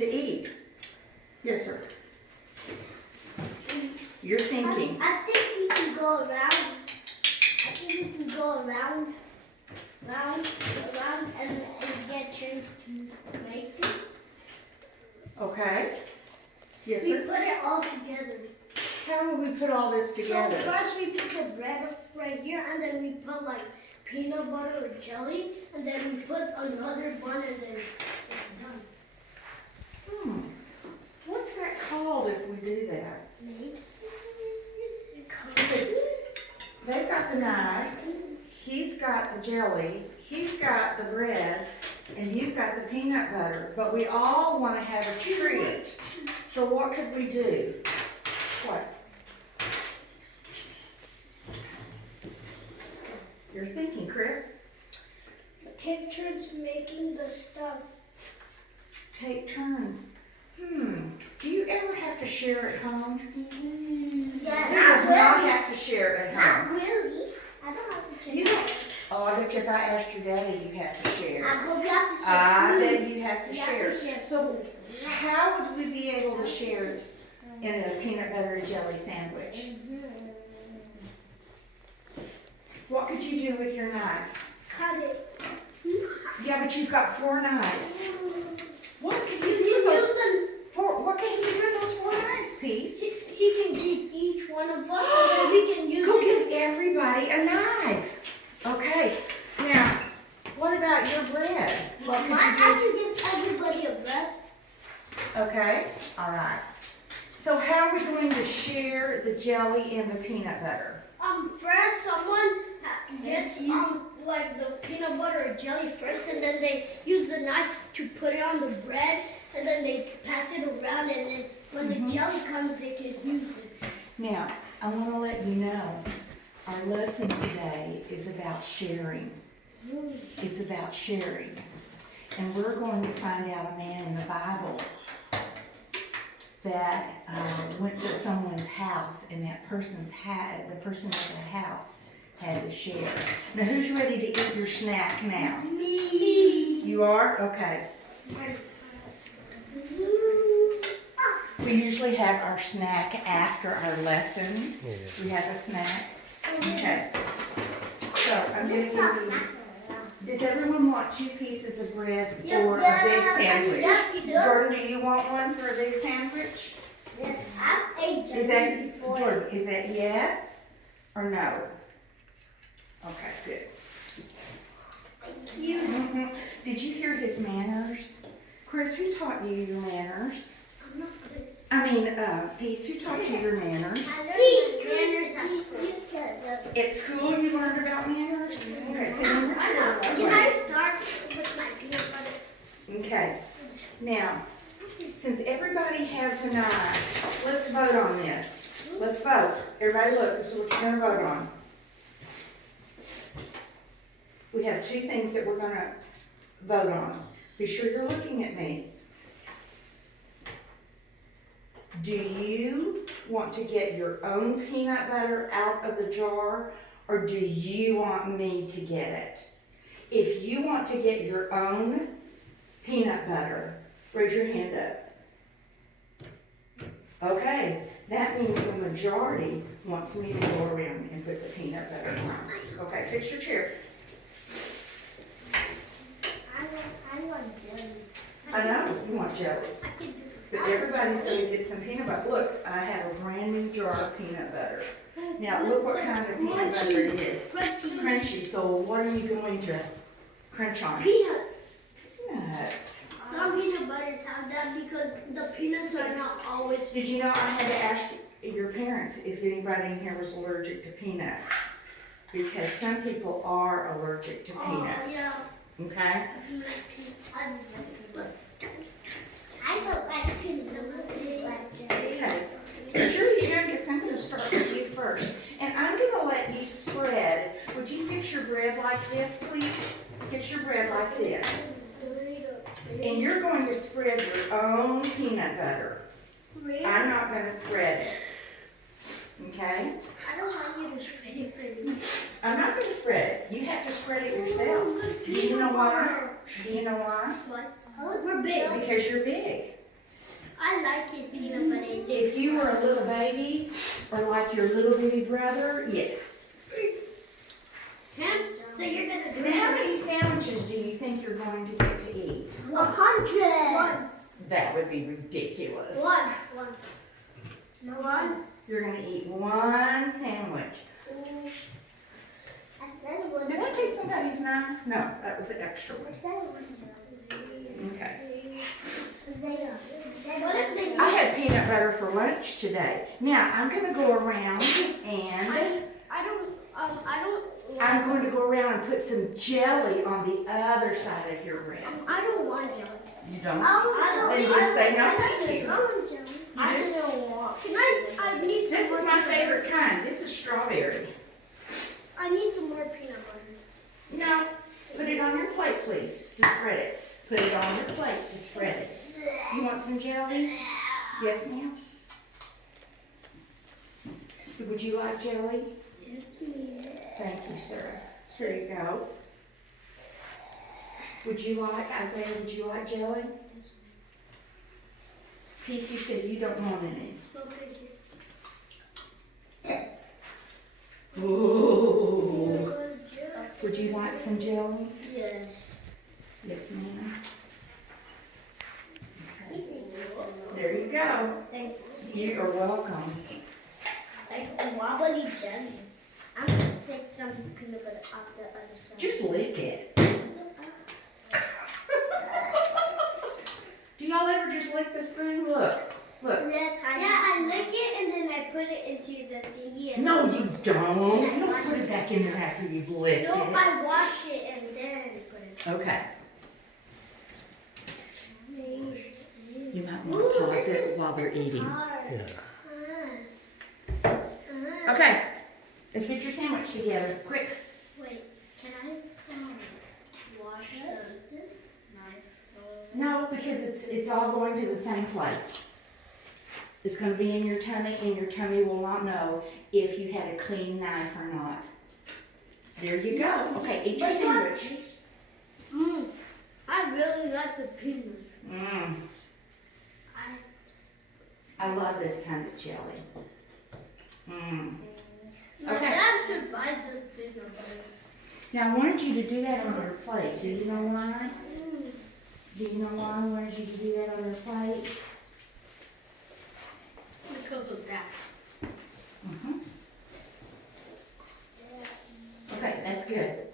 to eat. Yes, sir. You're thinking. I think we can go around. I think we can go around, and get chance to make it. Okay. Yes, We sir. put it all together. How will we put all this together? So first we put the bread right here, and then we put like peanut butter or jelly, and then we put another one, and then it's done. What's that called if we do that? Mates. Because they've got the knives, he's got the jelly, he's got the bread, and you've got the peanut butter. But we all want to have a treat. So what could we do? What? You're thinking, Chris? Take turns making the stuff. Take turns. Do you ever have to share at home? Yeah, Who does not have to share at home? Not really. I don't have to check. You don't. Oh, I bet you if I asked your daddy, you have to share. I hope you have to share. I food. bet you have to You share. have to share So food. how would we be able to share in a peanut butter and jelly sandwich? What could you do with your knives? Cut it. Yeah, but you've got 4 knives. What can you You do with use those them. 4? What can you do with those 4 knives, Peace? He can give each one of us, and then we can use Go it. give everybody a knife. Okay. Now, what about your bread? What could I you can give everybody a bread. do? Okay. All right. So how are we going to share the jelly and the peanut butter? First someone gets like the peanut butter or jelly first, and then they use the knife to put it on the bread, and then they pass it around, and then when the jelly comes, they can use it. Now, I want to let you know, our lesson today is about sharing. It's about sharing. And we're going to find out a man in the Bible that went to someone's house, and that person's the person at the house had to share. Now, who's ready to eat your snack now? Me. You are? Okay. We usually have our snack after our lesson. We have a snack. Okay. So I'm going to give you. Does everyone want 2 pieces of bread for a big sandwich? Jordan, do you want one for a big sandwich? Yes, I've ate Is jelly that before. Jordan? Is that yes or no? Okay, good. Thank you. Did you hear his manners? Chris, who taught you your manners? I'm not this. Peace, who taught you your manners? Manners at school. At school you learned about manners? Okay, so you Can I start with my peanut butter? Okay. Now, since everybody has a knife, let's vote on this. Let's vote. Everybody look, this is what you're gonna vote on. We have 2 things that we're gonna vote on. Be sure you're looking at me. Do you want to get your own peanut butter out of the jar, or do you want me to get it? If you want to get your own peanut butter, raise your hand up. Okay, that means the majority wants me to go around and put the peanut butter on. Okay, fix your chair. I want jelly. I know, you want jelly. I can do But everybody's gonna get some peanut butter. Look, I have a brand new jar of peanut butter. Now, look what kind of peanut butter it is. Crunchy, so what are you going to crunch on? Peanuts. Peanuts. Some peanut butters have that because the peanuts are not always. Did you know I had to ask your parents if anybody in here was allergic to peanuts? Because some people are allergic to peanuts. Yeah. Okay? I don't like peanut butter. Okay. So Julie, you're gonna get something to start with you first. And I'm gonna let you spread. Would you fix your bread like this, please? Fix your bread like this. And you're going to spread your own peanut butter. I'm not gonna spread it. Okay? I don't want you to spread it for me. I'm not gonna spread it. You have to spread it yourself. Do you know why? Do you know why? What? We're big. Because you're big. I like it peanut butter. If you were a little baby, or like your little bitty brother, yes. So you're gonna do Now, how many sandwiches do you think you're going to get to eat? 100. That would be ridiculous. One. You're going to eat one sandwich. I said one. Did I take somebody's knife? No, that was the extra one. I said one. Okay. What if they? I had peanut butter for lunch today. Now, I'm going to go around and I don't. I'm going to go around and put some jelly on the other side of your rim. I don't want jelly. You don't? I Then just say no thank you. I don't want. Can I need some This more is my peanut butter. favorite kind. This is strawberry. I need some more peanut butter. No, put it on your plate, please, to spread it. Put it on your plate to spread it. You want some jelly? Yes, ma'am? Would you like jelly? Yes, ma'am. Thank you, sir. Here you go. Would you like, Isaiah, would you like jelly? Peace, you said you don't want any. No, thank you. Ooh. Would you like some jelly? Yes. Yes, ma'am. There you go. Thank You are welcome. like wobbly jelly. I'm gonna take some peanut butter off the other side. Just lick it. Do y'all ever just lick the spoon? Look. Look. Yes, I lick it and then I put it into the thingy. And No, you don't. You don't put it back in there after you've licked No, it. I wash it and then put it. Okay. You might want to pause it while they're eating. Okay. Let's get your sandwich together. Quick. Wait, can I wash this knife? No, because it's all going to the same place. It's going to be in your tummy, and your tummy will not know if you had a clean knife or not. There you go. Okay, eat your sandwich. I really like the peanut. I love this kind of jelly. My Okay. dad should buy this peanut butter. Now, I wanted you to do that on your plate. Do you know why? Do you know why I wanted you to do that on your plate? Because of that. Okay, that's good.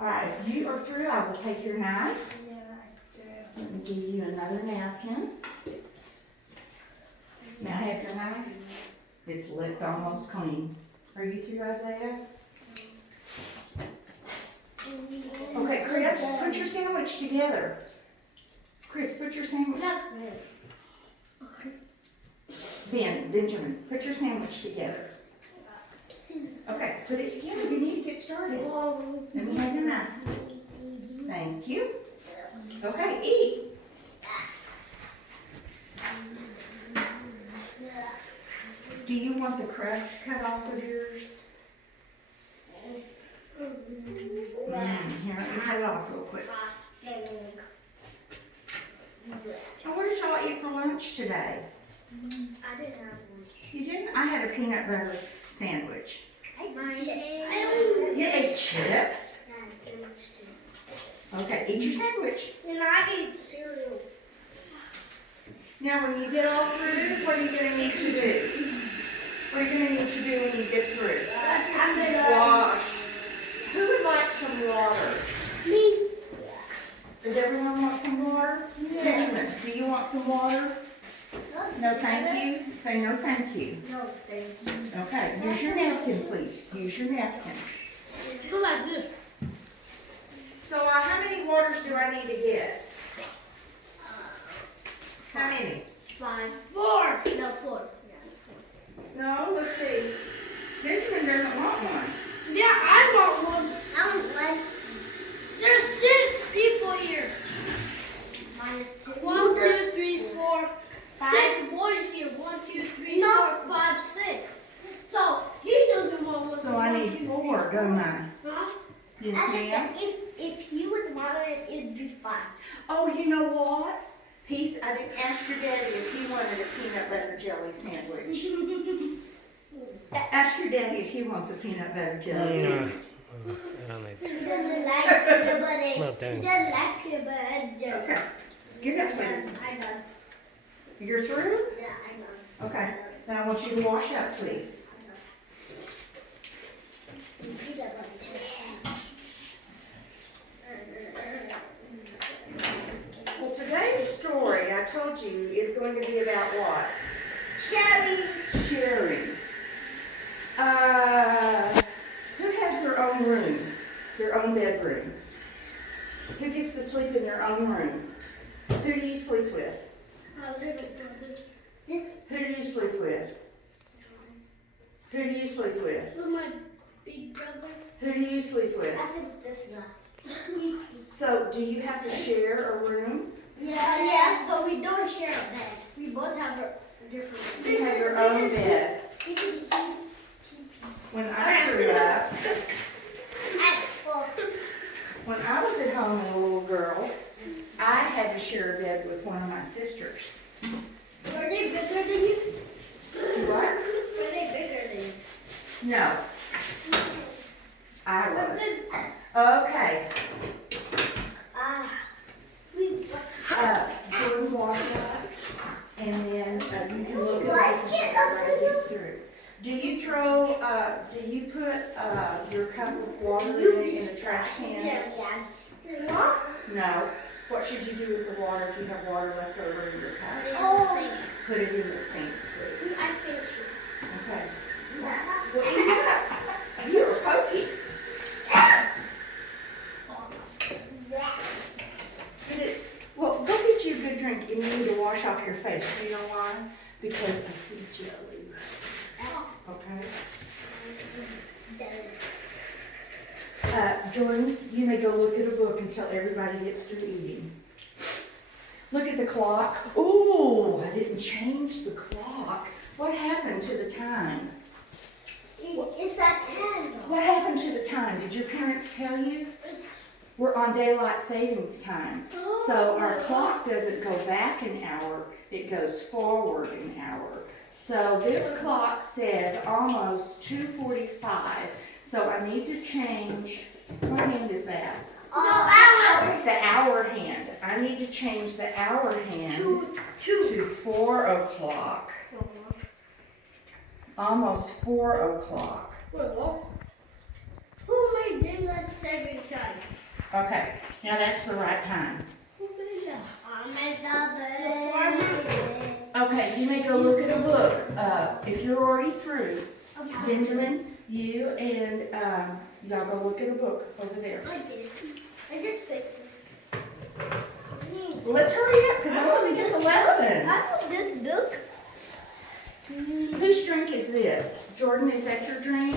All right, if you are through, I will take your knife. Let me give you another napkin. Now, have your knife. It's licked almost clean. Are you through, Isaiah? Okay, Chris, put your sandwich together. Chris, put your sandwich. Benjamin, put your sandwich together. Okay, put it together. We need to get started. Let me have your knife. Thank you. Okay, eat. Do you want the crust cut off of yours? Here, let me cut it off real quick. Now, what did y'all eat for lunch today? I didn't have one. You didn't? I had a peanut butter sandwich. Chips. You ate chips? Okay, eat your sandwich. And I ate cereal. Now, when you get all through, what are you going to need to do? What are you going to need to do when you get through? Wash. Who would like some water? Me. Does everyone want some water? Benjamin, do you want some water? No, thank you. Say no, thank you. No, thank you. Okay, use your napkin, please. Use your napkin. Go like this. So, how many waters do I need to get? How many? 5. 4. No, 4. No, let's see. Benjamin doesn't want one. Yeah, I want one. I want one. There's 6 people here. Minus 2. 1, 2, 3, 4, 5. 6 boys here. 1, 2, 3, 4, 5, 6. So he doesn't want one. So I need 4, don't I? Huh? Yes, ma'am. If he would want it, it'd be 5. Oh, you know what? Peace, I didn't ask your daddy if he wanted a peanut butter jelly sandwich. Ask your daddy if he wants a peanut butter jelly sandwich. He doesn't like peanut butter. No, He thanks. doesn't like peanut butter. Okay, get up, please. I know. You're through? Yeah, I know. Okay, then I want you to wash up, please. Peanut butter jelly. Well, today's story, I told you, is going to be about what? Sherry. Sharing. Who has their own room? Their own bedroom? Who gets to sleep in their own room? Who do you sleep with? My little brother. Who do you sleep with? Who do you sleep with? With my big brother. Who do you sleep with? I think this guy. So, do you have to share a room? Yeah, yes, but we don't share a bed. We both have our different You have your own bed. When I grew up, when I was at home and a little girl, I had to share a bed with one of my sisters. Were they bigger than you? To what? Were they bigger than you? No. I was. Okay. Jordan wash up, and then you can look at it through. Do you put your cup of water in the trash can? Yes. No. What should you do with the water if you have water left over in your cup? Oh. Put it in the sink, please. I think. Okay. Well, you're pokey. Well, go get you a good drink and you need to wash off your face. Do you know why? Because I see jelly. Okay? Jordan, you may go look at a book until everybody gets through eating. Look at the clock. Oh, I didn't change the clock. What happened to the time? It's at 10. What happened to the time? Did your parents tell you? We're on daylight savings time. So our clock doesn't go back an hour, it goes forward an hour. So this clock says almost 2:45. So I need to change, what hand is that? The hour hand. I need to change the hour hand to 4 o'clock. Almost 4 o'clock. Who made daylight saving time? Okay, now that's the right time. Okay, you may go look at a book. If you're already through, Benjamin, you and y'all go look at a book over there. I did. I just picked this. Well, let's hurry up because I want to get the lesson. I know this book. Whose drink is this? Jordan, is that your drink?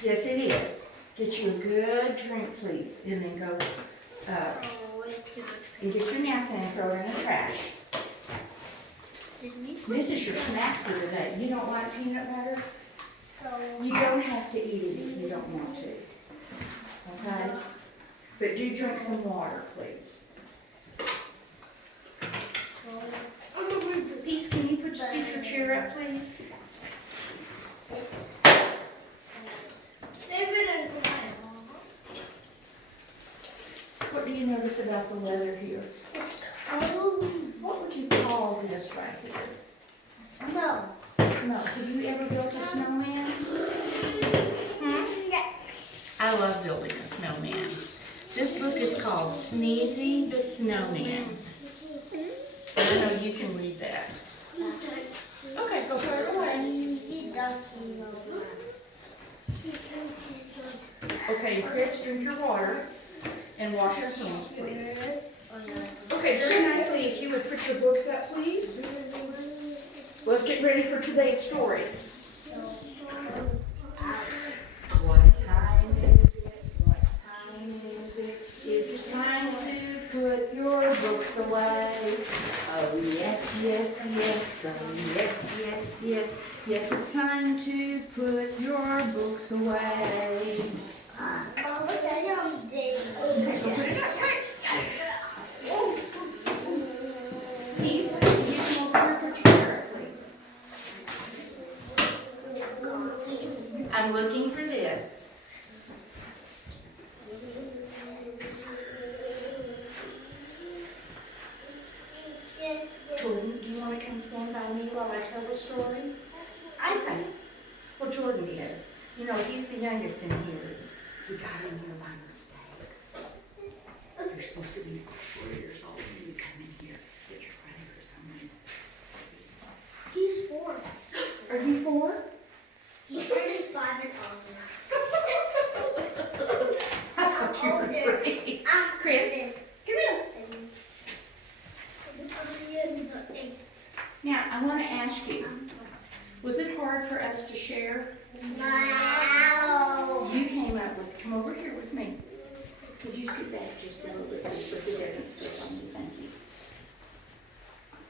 Yes, it is. Get you a good drink, please, and then go and get your napkin and throw it in the trash. This is your snack for today. You don't like peanut butter? You don't have to eat it if you don't want to. Okay? But do drink some water, please. Peace, can you scoot your chair up, please? What do you notice about the weather here? What would you call this right here? Snow. Snow. Have you ever built a snowman? I love building a snowman. This book is called Sneezy the Snowman. I know you can read that. Okay, go throw it away. He does know. Okay, Chris, drink your water and wash your hands, please. Okay, very nicely, if you would put your books up, please. Let's get ready for today's story. What time is it? What time is it? Is it time to put your books away? Oh, yes, yes, yes. Oh, yes, yes, yes. Yes, it's time to put your books away. Mom, what's that young day? Okay, go put it up. I'm looking for this. Jordan, do you want to come stand by me while I tell the story? Okay. Well, Jordan is. You know, he's the youngest in here. We got in here by mistake. You're supposed to be 4 years old when you come in here. But your brother or someone. He's 4. Are you 4? He's turning 5 in August. I thought you were 3. Chris, come here. Now, I want to ask you, was it hard for us to share? No. You came up with, come over here with me. Could you scoot back just a little bit so he doesn't step on you? Thank you.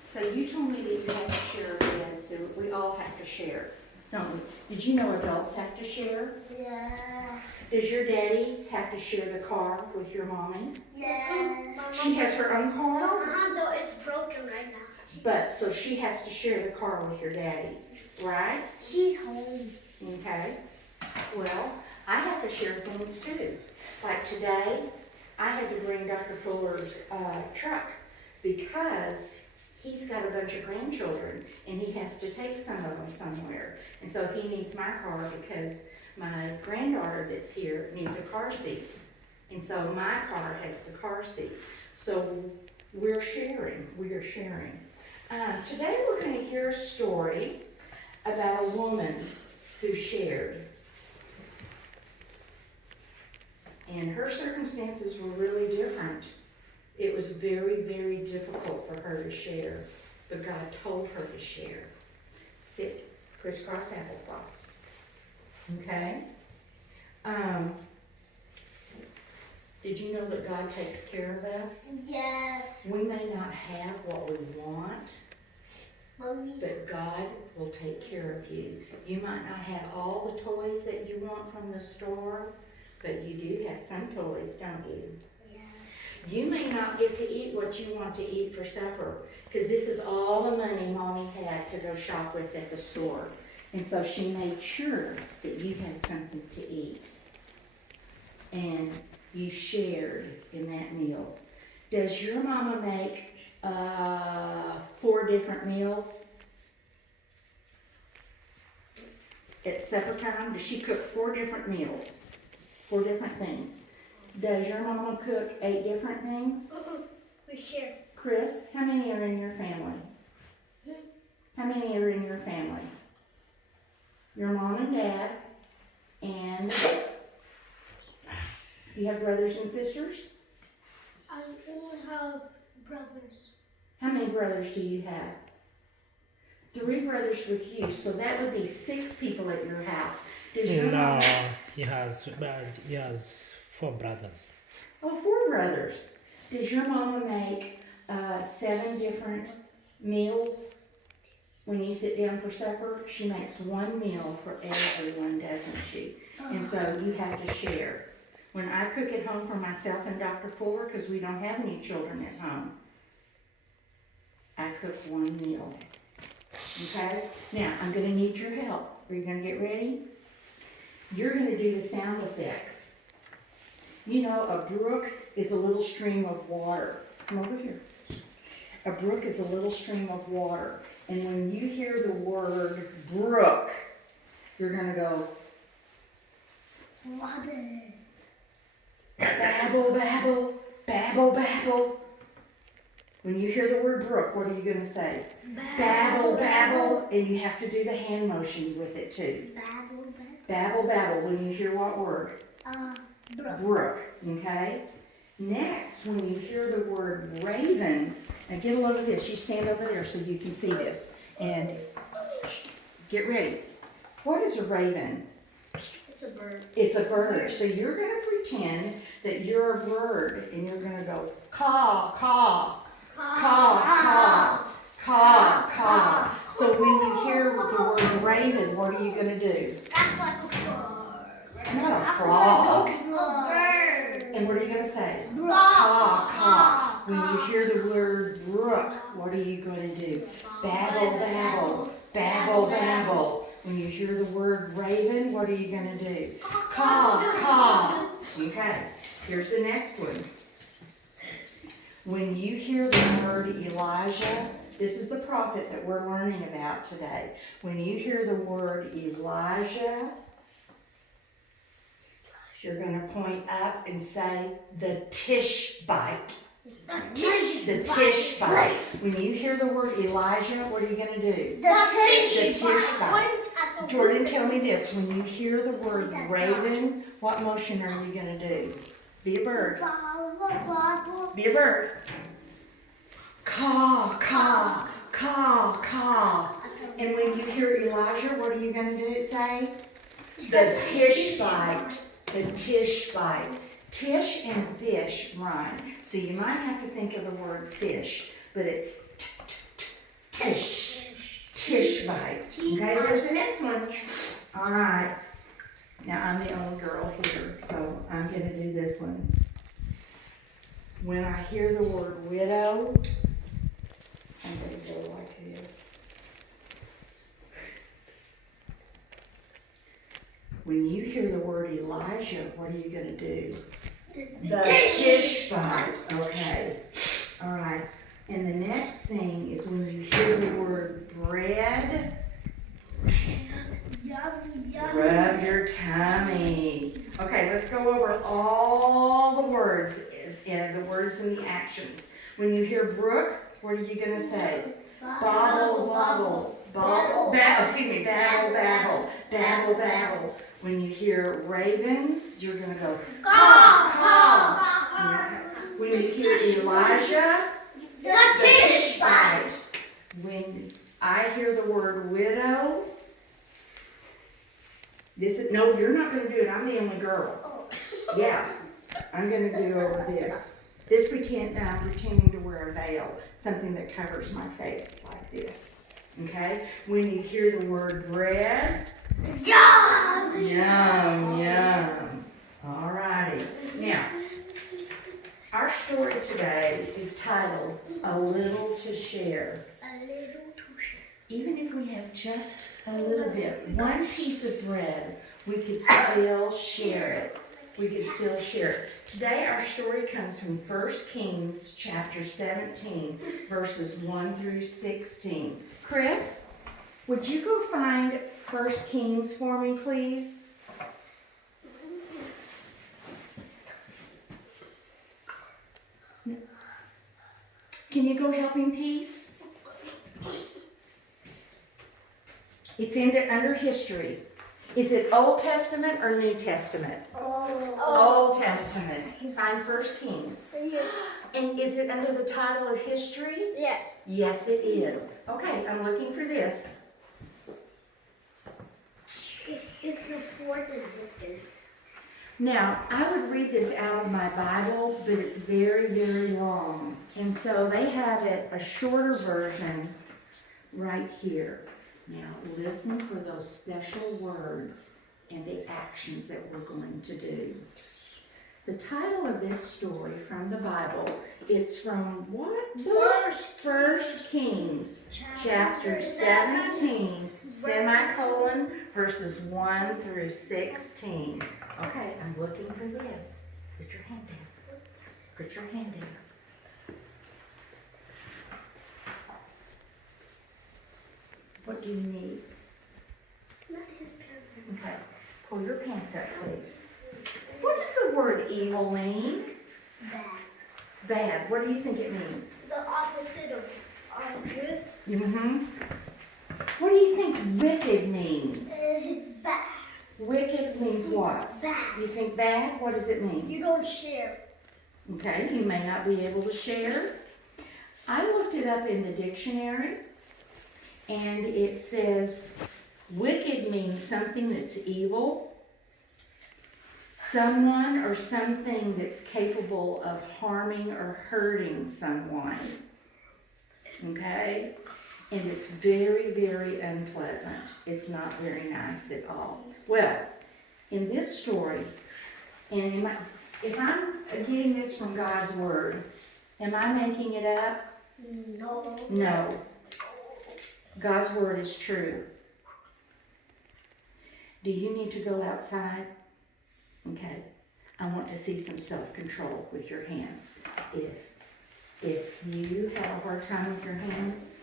So you told me that you have to share a bed, so we all have to share. Don't we? Did you know adults have to share? Yeah. Does your daddy have to share the car with your mommy? Yeah. She has her own car? No, it's broken right now. But, so she has to share the car with your daddy, right? She's home. Okay. Well, I have to share things too. Like today, I had to bring Dr. Fuller's truck because he's got a bunch of grandchildren and he has to take some of them somewhere. And so he needs my car because my granddaughter that's here needs a car seat. And so my car has the car seat. So we're sharing. Today we're going to hear a story about a woman who shared. And her circumstances were really different. It was very, very difficult for her to share, but God told her to share. Sit, crisscross applesauce. Okay? Did you know that God takes care of us? Yes. We may not have what we want, Mommy. but God will take care of you. You might not have all the toys that you want from the store, but you do have some toys, don't you? Yeah. You may not get to eat what you want to eat for supper, because this is all the money Mommy had to go shop with at the store. And so she made sure that you had something to eat. And you shared in that meal. Does your mama make 4 different meals at supper time? Does she cook 4 different meals? 4 different things. Does your mama cook 8 different things? We share. Chris, how many are in your family? How many are in your family? Your mom and dad, and you have brothers and sisters? I only have brothers. How many brothers do you have? 3 brothers with you, so that would be 6 people at your house. Does your No, mom... he has 4 brothers. Oh, 4 brothers. Does your mama make 7 different meals when you sit down for supper? She makes 1 meal for everyone, doesn't she? And so you have to share. When I cook at home for myself and Dr. Fuller, because we don't have any children at home, I cook 1 meal. Okay? Now, I'm going to need your help. Are you going to get ready? You're going to do the sound effects. You know, a brook is a little stream of water. Come over here. A brook is a little stream of water. And when you hear the word brook, you're going to go, Water. babble, babble, babble, babble. When you hear the word brook, what are you going to say? Babble, babble. And you have to do the hand motion with it too. Babble, Babble, babble. When you hear what word? brook. Brook. Okay? Next, when you hear the word ravens, now get a load of this. You stand over there so you can see this. And get ready. What is a raven? It's a bird. It's a bird. So you're going to pretend that you're a bird and you're going to go caw, caw, caw, caw, caw, caw. So when you hear the word raven, what are you going to do? Act like a bird. Not a frog. A bird. And what are you going to say? Brook. Caw, caw. When you hear the word brook, what are you going to do? Babble, babble, babble, babble. When you hear the word raven, what are you going to do? Caw, caw. Okay, here's the next one. When you hear the word Elijah, this is the prophet that we're learning about today. When you hear the word Elijah, you're going to point up and say the Tishbite. The Tishbite. When you hear the word Elijah, what are you going to do? The Tishbite. Jordan, tell me this. When you hear the word raven, what motion are you going to do? Be a bird. Be a bird. Caw, caw, caw, caw. And when you hear Elijah, what are you going to do? Say? The Tishbite. The Tishbite. Tish and fish rhyme. So you might have to think of the word fish, but it's tish. Tishbite. Okay, there's the next one. All right. Now I'm the only girl here, so I'm going to do this one. When I hear the word widow, I'm going to go like this. When you hear the word Elijah, what are you going to do? The Tishbite. Okay. All right. And the next thing is when you hear the word bread, rub your tummy. Okay, let's go over all the words and the words and the actions. When you hear brook, what are you going to say? Bobble, bobble, bobble, babble, babble, babble, babble. When you hear ravens, you're going to go caw, caw. When you hear Elijah, the Tishbite. When I hear the word widow, no, you're not going to do it. I'm the only girl. Yeah, I'm going to do over this. Pretending to wear a veil, something that covers my face like this. Okay? When you hear the word bread, yum, yum, yum. All righty. Now, our story today is titled A Little to Share. Even if we have just a little bit, one piece of bread, we could still share it. We could still share it. Today our story comes from 1 Kings chapter 17, verses 1 through 16. Chris, would you go find 1 Kings for me, please? Can you go help him, Peace? It's under history. Is it Old Testament or New Testament? Old Testament. Find 1 Kings. And is it under the title of history? Yeah. Yes, it is. Okay, I'm looking for this. It's the fourth in history. Now, I would read this out of my Bible, but it's very, very long. And so they have it, a shorter version right here. Now, listen for those special words and the actions that we're going to do. The title of this story from the Bible, it's from what book? 1 Kings, chapter 17, semicolon, verses 1 through 16. Okay, I'm looking for this. Put your hand down. Put your hand down. What do you need? Not his pants. Okay, pull your pants up, please. What does the word evil mean? Bad. Bad. What do you think it means? The opposite of good. Mm-hmm. What do you think wicked means? It's bad. Wicked means what? Bad. You think bad? What does it mean? You don't share. Okay, you may not be able to share. I looked it up in the dictionary, and it says wicked means something that's evil, someone or something that's capable of harming or hurting someone. Okay? And it's very, very unpleasant. It's not very nice at all. Well, in this story, and if I'm getting this from God's Word, am I making it up? No. No. God's Word is true. Do you need to go outside? Okay. I want to see some self-control with your hands. If you have a hard time with your hands,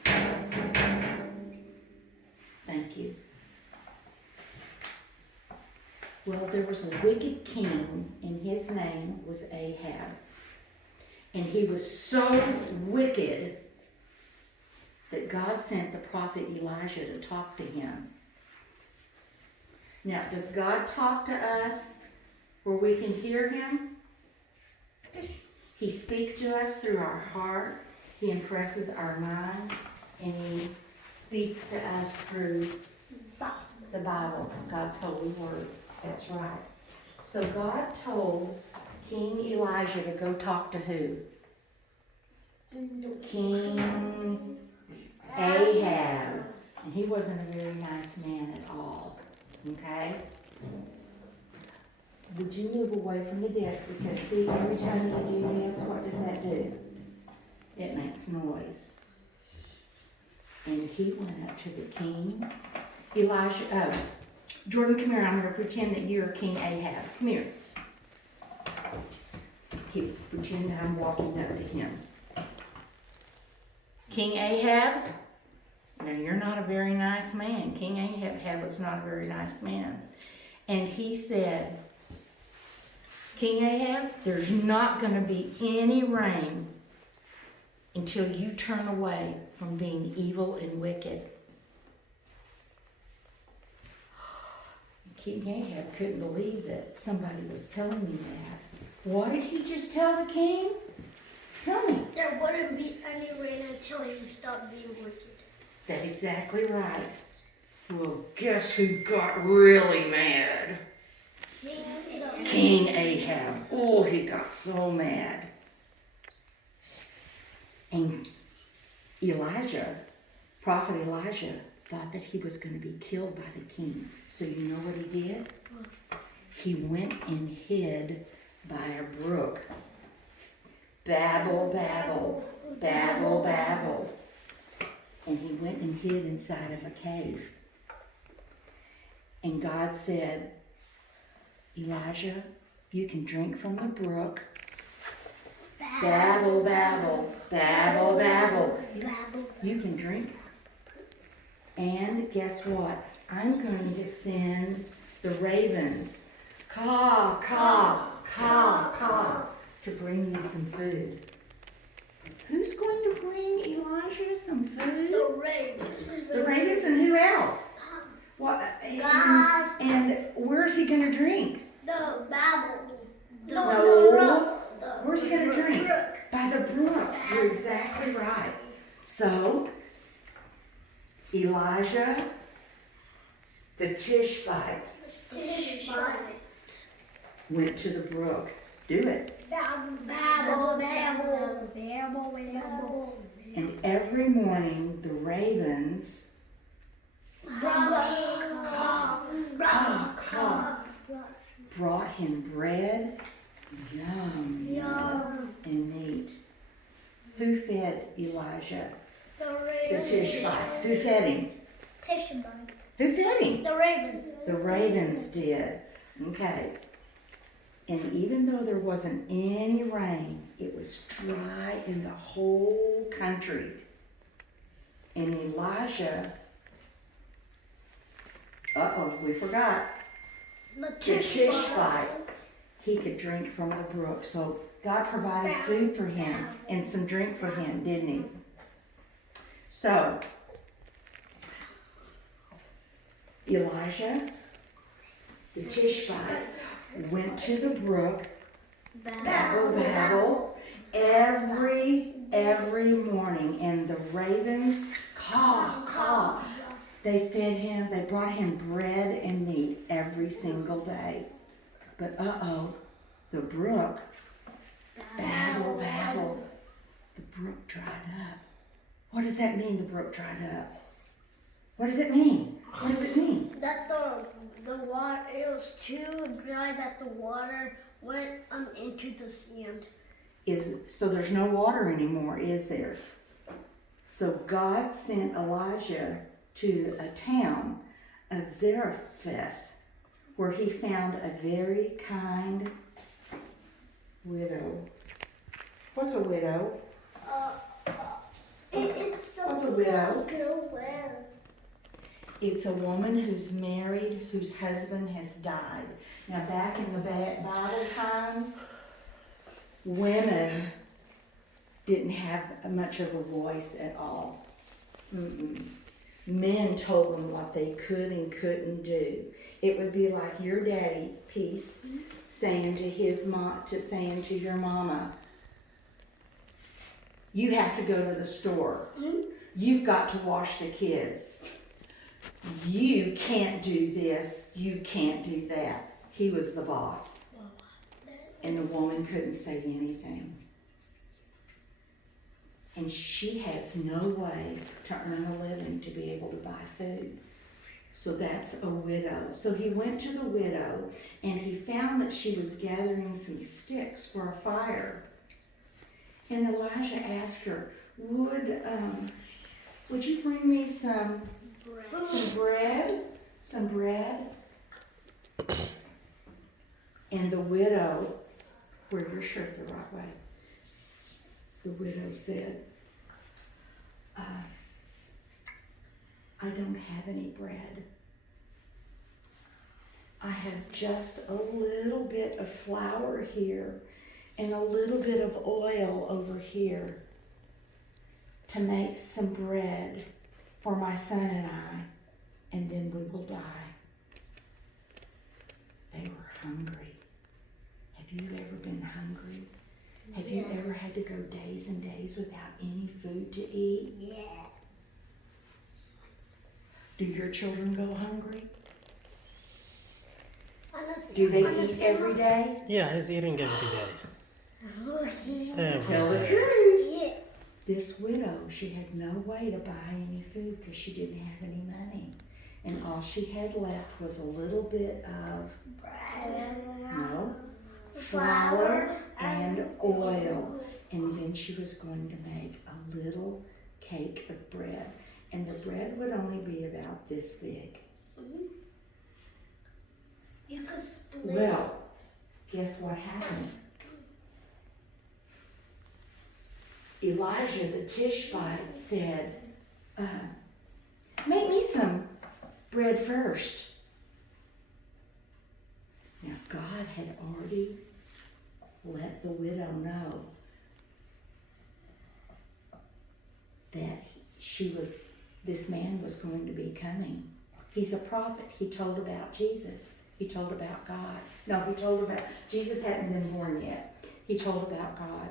thank you. Well, there was a wicked king, and his name was Ahab. And he was so wicked that God sent the prophet Elijah to talk to him. Now, does God talk to us where we can hear him? He speaks to us through our heart. He impresses our mind, and he speaks to us through the Bible, God's holy word. That's right. So God told King Elijah to go talk to who? King Ahab. And he wasn't a very nice man at all. Okay? Would you move away from the desk? Because see, every time you do this, what does that do? It makes noise. And he went up to the king. Elijah, Jordan, come here. I'm going to pretend that you're King Ahab. Come here. Pretend that I'm walking up to him. King Ahab, now you're not a very nice man. King Ahab was not a very nice man. And he said, King Ahab, there's not going to be any rain until you turn away from being evil and wicked. King Ahab couldn't believe that somebody was telling me that. What did he just tell the king? Tell me. There wouldn't be any rain until he stopped being wicked. That's exactly right. Well, guess who got really mad? King Ahab. Oh, he got so mad. And Elijah, prophet Elijah, thought that he was going to be killed by the king. So you know what he did? He went and hid by a brook. Babble, babble, babble, babble. And he went and hid inside of a cave. And God said, Elijah, you can drink from the brook. Babble, babble, babble, babble. You can drink. And guess what? I'm going to send the ravens, caw, caw, caw, caw, to bring you some food. Who's going to bring Elijah some food? The ravens. The ravens, and who else? What? And where's he going to drink? The babble. No. Where's he going to drink? By the brook. You're exactly right. So, Elijah, the Tishbite, went to the brook. Do it. Babble, babble, babble, babble, babble. And every morning the ravens brought him bread, yum, and meat. Who fed Elijah? The Tishbite. Who fed him? Tishbite. Who fed him? The ravens. The ravens did. Okay. And even though there wasn't any rain, it was dry in the whole country. And Elijah, we forgot. The Tishbite, he could drink from the brook. So God provided food for him and some drink for him, didn't he? So, Elijah, the Tishbite, went to the brook, babble, babble, every morning, and the ravens, caw, caw. They fed him, they brought him bread and meat every single day. But the brook, babble, babble, the brook dried up. What does that mean, the brook dried up? What does it mean? What does it mean? That the water, it was too dry that the water went into the sand. So there's no water anymore, is there? So God sent Elijah to a town of Zarephath. where he found a very kind widow. What's a widow? It's What's a widow? Girl, where? It's a woman who's married, whose husband has died. Now, back in the Bible times, women didn't have much of a voice at all. Mm-mm. Men told them what they could and couldn't do. It would be like your daddy, Peace, saying to his mom, saying to your mama, "You have to go to the store. You've got to wash the kids. You can't do this. You can't do that." He was the boss, and the woman couldn't say anything. And she has no way to earn a living to be able to buy food. So that's a widow. So he went to the widow and he found that she was gathering some sticks for a fire. And Elijah asked her, would you bring me some bread? Some bread? And the widow, wear your shirt the right way. The widow said, I don't have any bread. I have just a little bit of flour here and a little bit of oil over here to make some bread for my son and I, and then we will die. They were hungry. Have you ever been hungry? Have you ever had to go days and days without any food to eat? Yeah. Do your children go hungry? Honestly, Do they eat every day? Yeah, he's eating every day. Tell the Every day. truth. Yeah. This widow, she had no way to buy any food because she didn't have any money. And all she had left was a little bit of flour and oil. And then she was going to make a little cake of bread. And the bread would only be about this big. You could split. Well, guess what happened? Elijah the Tishbite said, make me some bread first. Now, God had already let the widow know that this man was going to be coming. He's a prophet. He told about Jesus. He told about God. No, he told about, Jesus hadn't been born yet. He told about God.